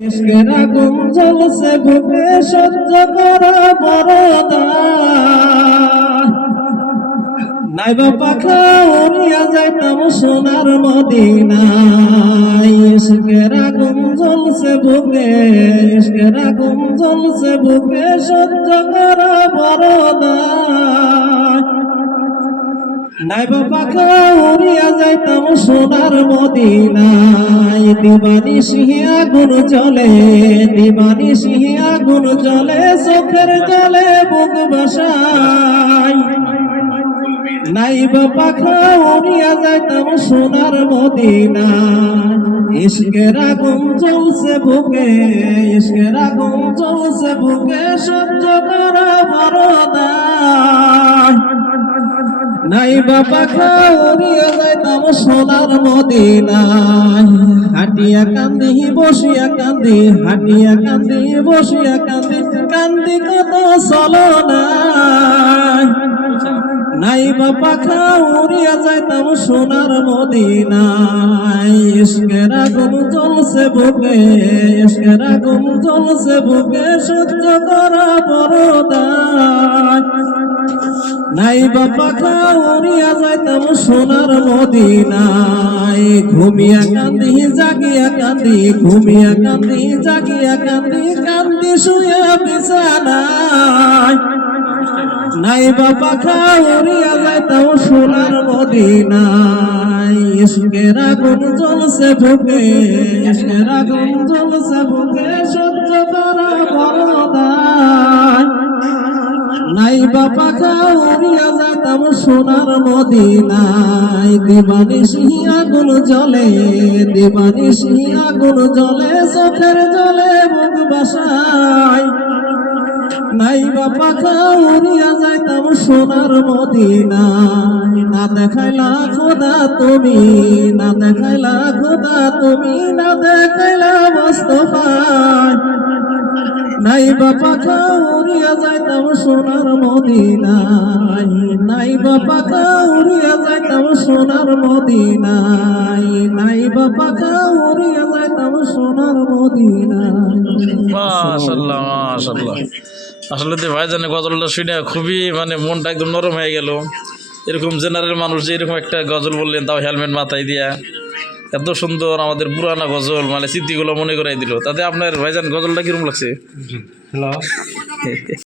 ইশকের আগুন জ্বলছে বুকে সহ্য করা বরদান নাই বা পাখা উড়িয়া যাইতাম সোনার মদিনায়। ইশকের আগুন জ্বলছে বুকে, ইশকের আগুন জ্বলছে বুকে সহ্য করা বরদান নাই বা পাখা উড়িয়া যাইতাম সোনার মদিনায়। দিবানিশি আগুন জ্বলে, দিবানিশি আগুন জ্বলে চোখের জলে বুক বাসায় নাই বা পাখা উড়িয়া যাইতাম সোনার মদিনায়। ইশকের আগুন জ্বলছে বুকে, ইশকের আগুন জ্বলছে বুকে সহ্য করা বরদান নাই বা পাখা উড়িয়া যাইতাম সোনার মদিনায়। হাটিয়া কান্দি বসিয়া কান্দি, হাটিয়া কান্দি বসিয়া কান্দি, কান্দি কত চলো নাই বা পাখা উড়িয়া যাইতাম সোনার মদিনায়। ইশকের আগুন জ্বলছে বুকে, ইশকের আগুন জ্বলছে বুকে সহ্য করা বরদান নাই বা পাখা উড়িয়া যাইতাম সোনার মদিনায়। ঘুমিয়া কান্দি জাগিয়া কান্দি, ঘুমিয়া কান্দি জাগিয়া কান্দি, কান্দি শুয়ে বিছানায় নাই বা পাখা উড়িয়া যাইতাম সোনার মদিনায়। ইশকের আগুন জ্বলছে বুকে, ইশকের আগুন জ্বলছে বুকে সহ্য করা বরদান নাই বা পাখা উড়িয়া যাইতাম সোনার মদিনায়। দিবানিশি আগুন জ্বলে, দিবানিশি আগুন জ্বলে চোখের জলে বুক বাসায় নাই বা পাখা উড়িয়া যাইতাম সোনার মদিনায়। না দেখাইলা খোদা তুমি, না দেখাইলা খোদা তুমি, না দেখাইলা মোস্তফায় নাই বা পাখা উড়িয়া যাইতাম সোনার মদিনায়। নাই বা পাখা উড়িয়া যাইতাম সোনার মদিনায়, নাই বা পাখা উড়িয়া যাইতাম সোনার মদিনায়। মাশাআল্লাহ মাশাআল্লাহ। আসলে তো ভাইজানের গজলটা শুনে খুবই মনটা একদম নরম হয়ে গেল। এরকম জেনারেল মানুষ যে এরকম একটা গজল বললেন, তাও হেলমেট মাথায় দিয়া, এত সুন্দর আমাদের পুরানা গজল স্মৃতিগুলো মনে করাই দিল। তাতে আপনার ভাইজান গজলটা কিরকম লাগছে?